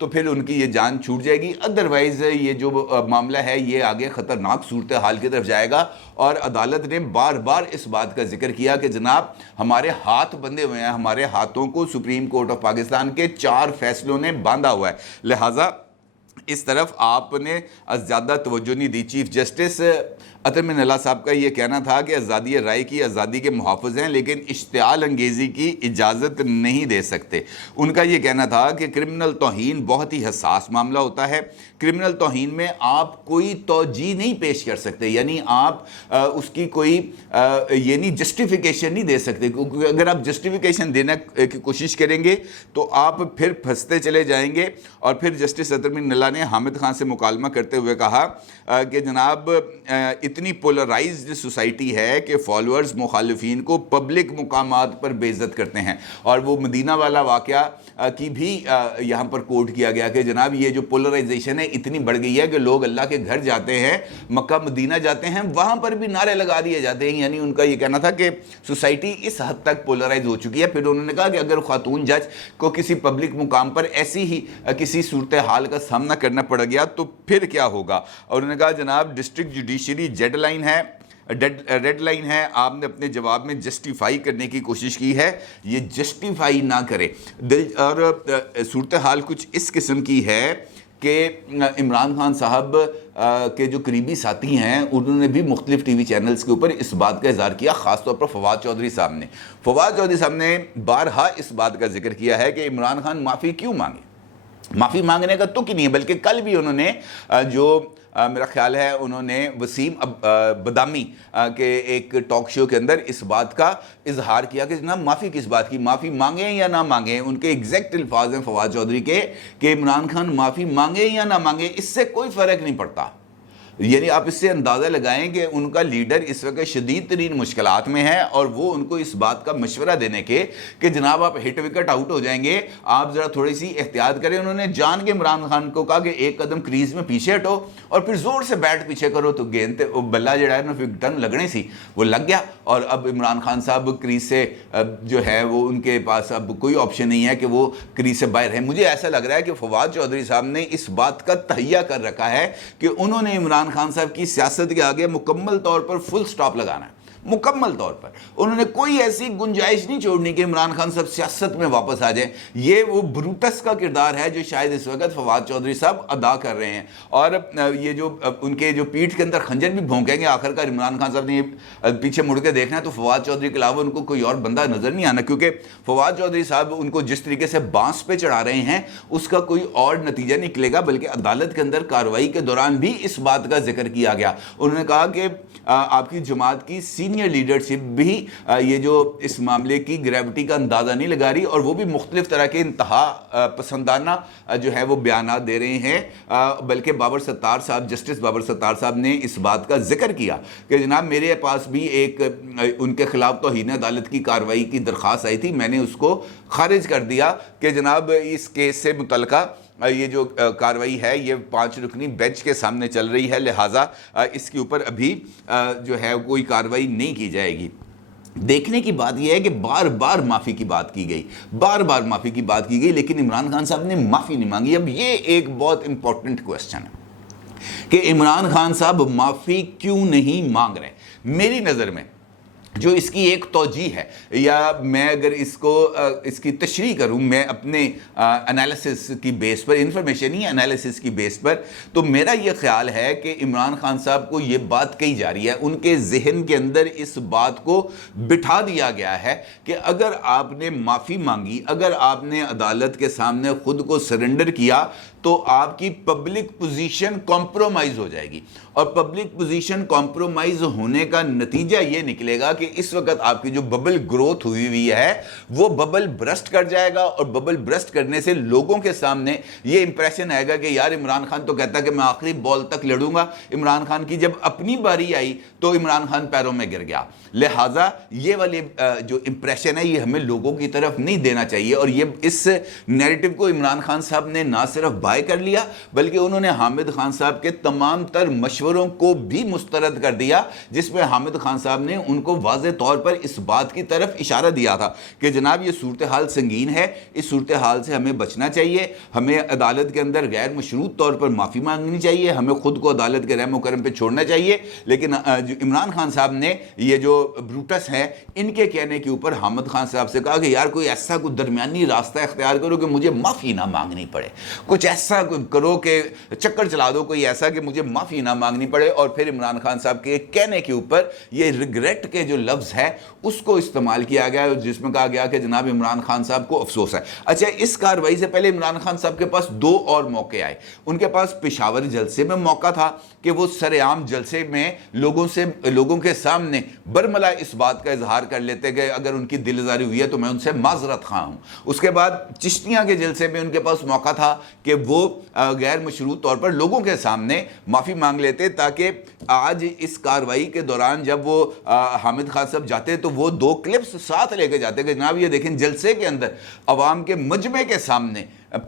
تو پھر ان کی یہ جان چھوٹ جائے گی، ادروائز یہ جو معاملہ ہے یہ آگے خطرناک صورتحال کی طرف جائے گا۔ اور عدالت نے بار بار اس بات کا ذکر کیا کہ جناب ہمارے ہاتھ بندھے ہوئے ہیں، ہمارے ہاتھوں کو سپریم کورٹ آف پاکستان کے 4 فیصلوں نے باندھا ہوا ہے، لہٰذا اس طرف آپ نے زیادہ توجہ نہیں دی۔ چیف جسٹس عطر من اللہ صاحب کا یہ کہنا تھا کہ آزادی رائے کی آزادی کے محافظ ہیں لیکن اشتعال انگیزی کی اجازت نہیں دے سکتے۔ ان کا یہ کہنا تھا کہ کرمنل توہین بہت ہی حساس معاملہ ہوتا ہے، کرمنل توہین میں آپ کوئی توجیہ نہیں پیش کر سکتے، یعنی آپ اس کی کوئی یعنی جسٹیفیکیشن نہیں دے سکتے، کیونکہ اگر آپ جسٹیفیکیشن دینا کی کوشش کریں گے تو آپ پھر پھنستے چلے جائیں گے۔ اور پھر جسٹس عطر من اللہ نے حامد خان سے مکالمہ کرتے ہوئے کہا کہ جناب اتنی پولرائزڈ سوسائٹی ہے کہ فالورز مخالفین کو پبلک مقامات پر بے عزت کرتے ہیں، اور وہ مدینہ والا واقعہ کی بھی یہاں پر کوٹ کیا گیا کہ جناب یہ جو پولرائزیشن ہے اتنی بڑھ گئی ہے کہ لوگ اللہ کے گھر جاتے ہیں، مکہ مدینہ جاتے ہیں، وہاں پر بھی نعرے لگا دیے جاتے ہیں۔ یعنی ان کا یہ کہنا تھا کہ سوسائٹی اس حد تک پولرائز ہو چکی ہے۔ پھر انہوں نے کہا کہ اگر خاتون جج کو کسی پبلک مقام پر ایسی ہی کسی صورتحال کا سامنا کرنا پڑ گیا تو پھر کیا ہوگا؟ اور انہوں نے کہا جناب ڈسٹرکٹ جوڈیشری ریڈ لائن ہے، آپ نے اپنے جواب میں جسٹیفائی کرنے کی کوشش کی ہے، یہ جسٹیفائی نہ کرے۔ اور صورتحال کچھ اس قسم کی ہے کہ عمران خان صاحب کے جو قریبی ساتھی ہیں انہوں نے بھی مختلف ٹی وی چینلز کے اوپر اس بات کا اظہار کیا، خاص طور پر فواد چودھری صاحب نے بارہا اس بات کا ذکر کیا ہے کہ عمران خان معافی کیوں مانگے، معافی مانگنے کا تو کی نہیں ہے، بلکہ کل بھی انہوں نے جو میرا خیال ہے انہوں نے وسیم بدامی کے ایک ٹاک شو کے اندر اس بات کا اظہار کیا کہ جناب معافی کس بات کی، معافی مانگیں یا نہ مانگیں۔ ان کے ایگزیکٹ الفاظ ہیں فواد چودھری کے کہ عمران خان معافی مانگیں یا نہ مانگیں اس سے کوئی فرق نہیں پڑتا۔ یعنی آپ اس سے اندازہ لگائیں کہ ان کا لیڈر اس وقت شدید ترین مشکلات میں ہے، اور وہ ان کو اس بات کا مشورہ دینے کے کہ جناب آپ ہٹ وکٹ آؤٹ ہو جائیں گے، آپ ذرا تھوڑی سی احتیاط کریں۔ انہوں نے جان کے عمران خان کو کہا کہ ایک قدم کریز میں پیچھے ہٹو اور پھر زور سے بیٹ پیچھے کرو، تو گیند بلہ جڑا ہے نا ٹرن لگنے سی وہ لگ گیا، اور اب عمران خان صاحب کریز سے جو ہے وہ ان کے پاس اب کوئی آپشن نہیں ہے کہ وہ کریز سے باہر ہیں۔ مجھے ایسا لگ رہا ہے کہ فواد چودھری صاحب نے اس بات کا تہیہ کر رکھا ہے کہ انہوں نے عمران خان صاحب کی سیاست کے آگے مکمل طور پر فل سٹاپ لگانا ہے، مکمل طور پر انہوں نے کوئی ایسی گنجائش نہیں چھوڑنی کہ عمران خان صاحب سیاست میں واپس آ جائیں۔ یہ وہ بروٹس کا کردار ہے جو شاید اس وقت فواد چودھری صاحب ادا کر رہے ہیں، اور یہ جو ان کے جو پیٹھ کے اندر خنجر بھی بھونکیں گے آخر کار عمران خان صاحب نے پیچھے مڑ کے دیکھنا ہے تو فواد چودھری کے علاوہ ان کو کوئی اور بندہ نظر نہیں آنا، کیونکہ فواد چودھری صاحب ان کو جس طریقے سے بانس پہ چڑھا رہے ہیں اس کا کوئی اور نتیجہ نکلے گا، بلکہ عدالت کے اندر کارروائی کے دوران بھی اس بات کا ذکر کیا گیا۔ انہوں نے کہا کہ آپ کی جماعت کی سینئر لیڈرشپ بھی یہ جو اس معاملے کی گریوٹی کا اندازہ نہیں لگا رہی، اور وہ بھی مختلف طرح کے انتہا پسندانہ جو ہے وہ بیانات دے رہے ہیں۔ بلکہ بابر ستار صاحب، جسٹس بابر ستار صاحب نے اس بات کا ذکر کیا کہ جناب میرے پاس بھی ایک ان کے خلاف توہین عدالت کی کارروائی کی درخواست آئی تھی، میں نے اس کو خارج کر دیا کہ جناب اس کیس سے متعلقہ یہ جو کارروائی ہے یہ 5 رکنی بینچ کے سامنے چل رہی ہے، لہٰذا اس کے اوپر ابھی جو ہے کوئی کارروائی نہیں کی جائے گی۔ دیکھنے کی بات یہ ہے کہ بار بار معافی کی بات کی گئی، بار بار معافی کی بات کی گئی، لیکن عمران خان صاحب نے معافی نہیں مانگی۔ اب یہ ایک بہت امپورٹنٹ کوسچن ہے کہ عمران خان صاحب معافی کیوں نہیں مانگ رہے۔ میری نظر میں جو اس کی ایک توجیہ ہے، یا میں اگر اس کی تشریح کروں میں اپنے انالیسس کی بیس پر، انفارمیشن ہی انالیسس کی بیس پر، تو میرا یہ خیال ہے کہ عمران خان صاحب کو یہ بات کہی جا رہی ہے، ان کے ذہن کے اندر اس بات کو بٹھا دیا گیا ہے کہ اگر آپ نے معافی مانگی، اگر آپ نے عدالت کے سامنے خود کو سرنڈر کیا تو آپ کی پبلک پوزیشن کمپرومائز ہو جائے گی، اور پبلک پوزیشن کمپرومائز ہونے کا نتیجہ یہ نکلے گا کہ اس وقت آپ کی جو ببل گروتھ ہوئی ہے وہ ببل برسٹ کر جائے گا، اور ببل برسٹ کرنے سے لوگوں کے سامنے یہ امپریشن آئے گا کہ یار عمران خان تو کہتا کہ میں آخری بال تک لڑوں گا، عمران خان کی جب اپنی باری آئی تو عمران خان پیروں میں گر گیا۔ لہٰذا یہ والی جو امپریشن ہے یہ ہمیں لوگوں کی طرف نہیں دینا چاہیے، اور یہ اس نیریٹو کو عمران خان صاحب نے نہ صرف باہر ضائع کر لیا بلکہ انہوں نے حامد خان صاحب کے تمام تر مشوروں کو بھی مسترد کر دیا، جس میں حامد خان صاحب نے ان کو واضح طور پر اس بات کی طرف اشارہ دیا تھا کہ جناب یہ صورتحال سنگین ہے، اس صورتحال سے ہمیں بچنا چاہیے، ہمیں عدالت کے اندر غیر مشروط طور پر معافی مانگنی چاہیے، ہمیں خود کو عدالت کے رحم و کرم پہ چھوڑنا چاہیے۔ لیکن جو عمران خان صاحب نے یہ جو بروٹس ہیں ان کے کہنے کے اوپر حامد خان صاحب سے کہا کہ یار کوئی ایسا کوئی درمیانی راستہ اختیار کرو کہ مجھے معافی نہ مانگنی پڑے، کچھ ایسا کرو کہ چکر چلا دو کوئی ایسا کہ مجھے معافی نہ مانگنی پڑے۔ اور پھر عمران خان صاحب کے کہنے کے اوپر یہ ریگریٹ کے جو لفظ ہے اس کو استعمال کیا گیا، جس میں کہا گیا کہ جناب عمران خان صاحب کو افسوس ہے۔ اچھا، اس کارروائی سے پہلے عمران خان صاحب کے پاس دو اور موقع آئے۔ ان کے پاس پشاور جلسے میں موقع تھا کہ وہ سرعام جلسے میں لوگوں کے سامنے برملا اس بات کا اظہار کر لیتے کہ اگر ان کی دل آزاری ہوئی ہے تو میں ان سے معذرت خواہ ہوں۔ اس کے بعد چشتیاں کے جلسے میں ان کے پاس موقع تھا کہ وہ غیر مشروط طور پر لوگوں کے سامنے معافی مانگ لیتے، تاکہ آج اس کارروائی کے دوران جب وہ حامد خان صاحب جاتے تو وہ دو کلپس ساتھ لے کے جاتے کہ جناب یہ دیکھیں جلسے کے اندر عوام کے مجمع کے سامنے،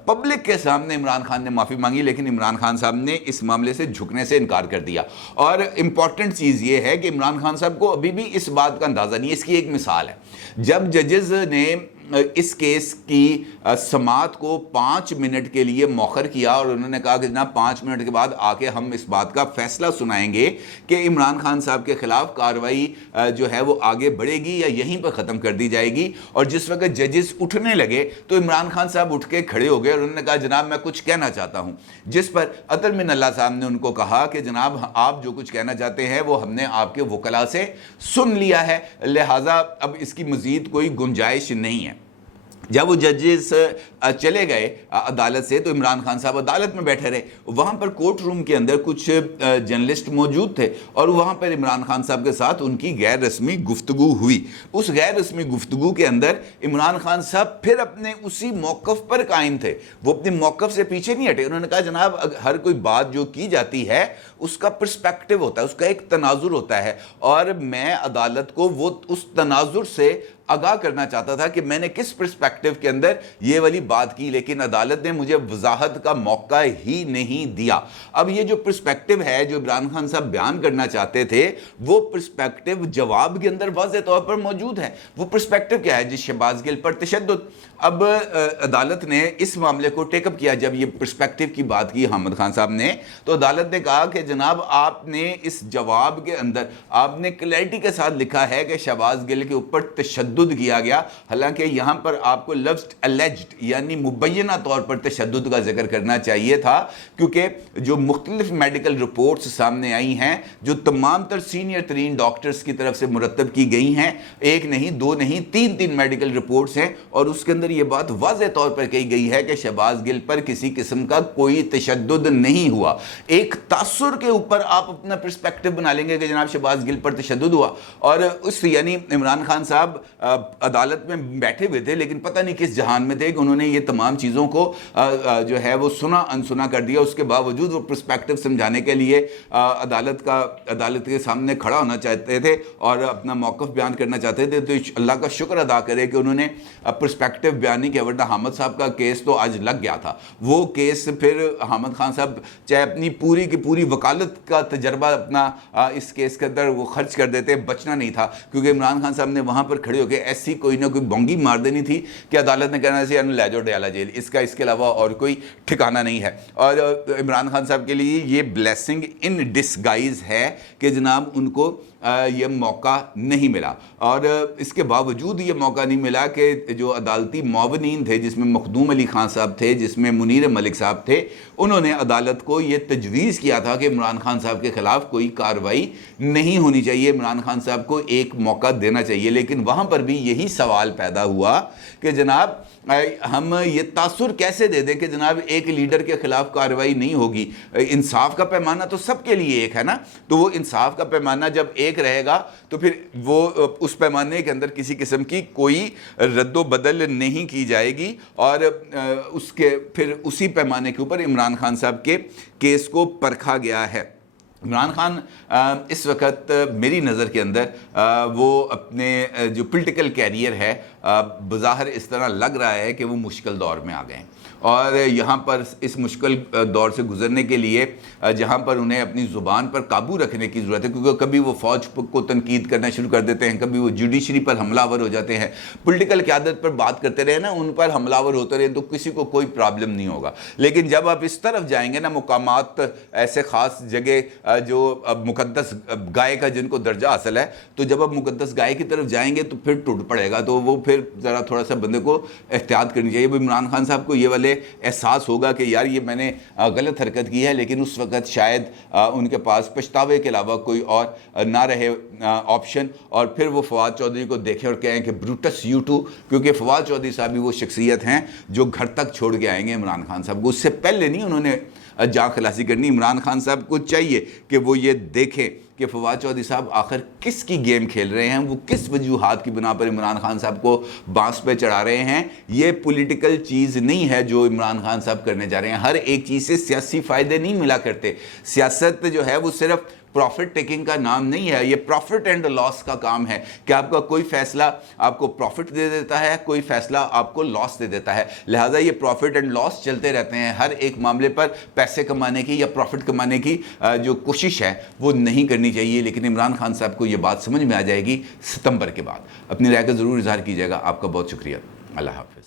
پبلک کے سامنے عمران خان نے معافی مانگی، لیکن عمران خان صاحب نے اس معاملے سے جھکنے سے انکار کر دیا۔ اور امپورٹنٹ چیز یہ ہے کہ عمران خان صاحب کو ابھی بھی اس بات کا اندازہ نہیں ہے۔ اس کی ایک مثال ہے، جب ججز نے اس کیس کی سماعت کو 5 منٹ کے لیے مؤخر کیا اور انہوں نے کہا کہ جناب 5 منٹ کے بعد آ کے ہم اس بات کا فیصلہ سنائیں گے کہ عمران خان صاحب کے خلاف کارروائی جو ہے وہ آگے بڑھے گی یا یہیں پر ختم کر دی جائے گی، اور جس وقت ججز اٹھنے لگے تو عمران خان صاحب اٹھ کے کھڑے ہو گئے اور انہوں نے کہا جناب میں کچھ کہنا چاہتا ہوں، جس پر عطر من اللہ صاحب نے ان کو کہا کہ جناب آپ جو کچھ کہنا چاہتے ہیں وہ ہم نے آپ کے وکلاء سے سن لیا ہے، لہٰذا اب اس کی مزید کوئی گنجائش نہیں ہے۔ جب وہ ججز چلے گئے عدالت سے تو عمران خان صاحب عدالت میں بیٹھے رہے، وہاں پر کورٹ روم کے اندر کچھ جرنلسٹ موجود تھے اور وہاں پر عمران خان صاحب کے ساتھ ان کی غیر رسمی گفتگو ہوئی۔ اس غیر رسمی گفتگو کے اندر عمران خان صاحب پھر اپنے اسی موقف پر قائم تھے، وہ اپنے موقف سے پیچھے نہیں ہٹے۔ انہوں نے کہا جناب ہر کوئی بات جو کی جاتی ہے اس کا پرسپیکٹو ہوتا ہے، اس کا ایک تناظر ہوتا ہے، اور میں عدالت کو وہ اس تناظر سے آگاہ کرنا چاہتا تھا کہ میں نے کس پرسپیکٹو کے اندر یہ والی بات کی، لیکن عدالت نے مجھے وضاحت کا موقع ہی نہیں دیا۔ اب یہ جو پرسپیکٹو ہے جو عمران خان صاحب بیان کرنا چاہتے تھے وہ پرسپیکٹو جواب کے اندر واضح طور پر موجود ہے۔ وہ پرسپیکٹو کیا ہے؟ جس شہباز گل پر تشدد۔ اب عدالت نے اس معاملے کو ٹیک اپ کیا۔ جب یہ پرسپیکٹو کی بات کی حامد خان صاحب نے تو عدالت نے کہا کہ جناب آپ نے اس جواب کے اندر آپ نے کلیئرٹی کے ساتھ لکھا ہے کہ شہباز گل کے اوپر تشدد کیا گیا، حالانکہ یہاں پر آپ کو لفظ alleged یعنی مبینہ طور پر تشدد کا ذکر کرنا چاہیے تھا، کیونکہ جو مختلف میڈیکل رپورٹس سامنے آئی ہیں جو تمام تر سینئر ترین ڈاکٹرز کی طرف سے مرتب کی گئی ہیں، ایک نہیں دو نہیں تین میڈیکل رپورٹس ہیں، اور اس کے اندر یہ بات واضح طور پر کہی گئی ہے کہ شہباز گل پر کسی قسم کا کوئی تشدد نہیں ہوا۔ ایک تاثر کے اوپر آپ اپنا پرسپیکٹو بنا لیں گے کہ جناب شہباز گل پر تشدد ہوا، اور اس یعنی عمران خان صاحب عدالت میں بیٹھے ہوئے تھے لیکن پتہ نہیں کس جہان میں تھے کہ انہوں نے یہ تمام چیزوں کو جو ہے وہ سنا انسنا کر دیا۔ اس کے باوجود وہ پرسپیکٹو سمجھانے کے لیے عدالت کے سامنے کھڑا ہونا چاہتے تھے اور اپنا موقف بیان کرنا چاہتے تھے، تو اللہ کا شکر ادا کرے کہ انہوں نے پرسپیکٹو بیان نہیں کیا، ورنہ حامد صاحب کا کیس تو آج لگ گیا تھا۔ وہ کیس پھر حامد خان صاحب چاہے اپنی پوری کی پوری وکالت کا تجربہ اپنا اس کیس کے اندر وہ خرچ کر دیتے، بچنا نہیں تھا، کیونکہ عمران خان صاحب نے وہاں پر کھڑے ہو کے ایسی کوئی نہ کوئی بونگی مار دینی تھی کہ عدالت نے کہنا سی لے جاؤ ڈیالہ جیل، اس کے علاوہ اور کوئی ٹھکانہ نہیں ہے۔ اور عمران خان صاحب کے لیے یہ بلیسنگ ان ڈسگائز ہے کہ جناب ان کو یہ موقع نہیں ملا، اور اس کے باوجود یہ موقع نہیں ملا کہ جو عدالتی معاونین تھے جس میں مخدوم علی خان صاحب تھے، جس میں منیر ملک صاحب تھے، انہوں نے عدالت کو یہ تجویز کیا تھا کہ عمران خان صاحب کے خلاف کوئی کارروائی نہیں ہونی چاہیے، عمران خان صاحب کو ایک موقع دینا چاہیے۔ لیکن وہاں پر بھی یہی سوال پیدا ہوا کہ جناب ہم یہ تاثر کیسے دے دیں کہ جناب ایک لیڈر کے خلاف کارروائی نہیں ہوگی؟ انصاف کا پیمانہ تو سب کے لیے ایک ہے نا، تو وہ انصاف کا پیمانہ جب ایک رہے گا تو پھر وہ اس پیمانے کے اندر کسی قسم کی کوئی رد و بدل نہیں کی جائے گی، اور اس کے پھر اسی پیمانے کے اوپر عمران خان صاحب کے کیس کو پرکھا گیا ہے۔ عمران خان اس وقت میری نظر کے اندر وہ اپنے جو پولیٹیکل کیریئر ہے بظاہر اس طرح لگ رہا ہے کہ وہ مشکل دور میں آ گئے ہیں، اور یہاں پر اس مشکل دور سے گزرنے کے لیے جہاں پر انہیں اپنی زبان پر قابو رکھنے کی ضرورت ہے، کیونکہ کبھی وہ فوج کو تنقید کرنا شروع کر دیتے ہیں، کبھی وہ جوڈیشری پر حملہ آور ہو جاتے ہیں، پولیٹیکل قیادت پر بات کرتے رہے نا، ان پر حملہ آور ہوتے رہے تو کسی کو کوئی پرابلم نہیں ہوگا۔ لیکن جب آپ اس طرف جائیں گے نا، مقامات ایسے خاص جگہ جو مقدس گائے کا جن کو درجہ حاصل ہے، تو جب آپ مقدس گائے کی طرف جائیں گے تو پھر ٹوٹ پڑے گا، تو وہ پھر ذرا تھوڑا سا بندے کو احتیاط کرنی چاہیے۔ عمران خان صاحب کو یہ والے احساس ہوگا کہ یار یہ میں نے غلط حرکت کی ہے، لیکن اس وقت شاید ان کے پاس پچھتاوے کے علاوہ کوئی اور نہ رہے آپشن، اور پھر وہ فواد چودھری کو دیکھیں اور کہیں کہ بروٹس یو ٹو، کیونکہ فواد چودھری صاحب بھی وہ شخصیت ہیں جو گھر تک چھوڑ کے آئیں گے عمران خان صاحب کو، اس سے پہلے نہیں انہوں نے جان خلاصی کرنی۔ عمران خان صاحب کو چاہیے کہ وہ یہ دیکھیں کہ فواد چودھری صاحب آخر کس کی گیم کھیل رہے ہیں، وہ کس وجوہات کی بنا پر عمران خان صاحب کو بانس پہ چڑھا رہے ہیں۔ یہ پولیٹیکل چیز نہیں ہے جو عمران خان صاحب کرنے جا رہے ہیں، ہر ایک چیز سے سیاسی فائدے نہیں ملا کرتے۔ سیاست جو ہے وہ صرف پروفٹ ٹیکنگ کا نام نہیں ہے، یہ پروفٹ اینڈ لاس کا کام ہے کہ آپ کا کوئی فیصلہ آپ کو پروفٹ دے دیتا ہے، کوئی فیصلہ آپ کو لاس دے دیتا ہے، لہٰذا یہ پروفٹ اینڈ لاس چلتے رہتے ہیں۔ ہر ایک معاملے پر پیسے کمانے کی یا پروفٹ کمانے کی جو کوشش ہے وہ نہیں کرنی چاہیے، لیکن عمران خان صاحب کو یہ بات سمجھ میں آ جائے گی ستمبر کے بعد۔ اپنی رائے کا ضرور اظہار کیجیے گا۔ آپ کا بہت شکریہ، اللہ حافظ۔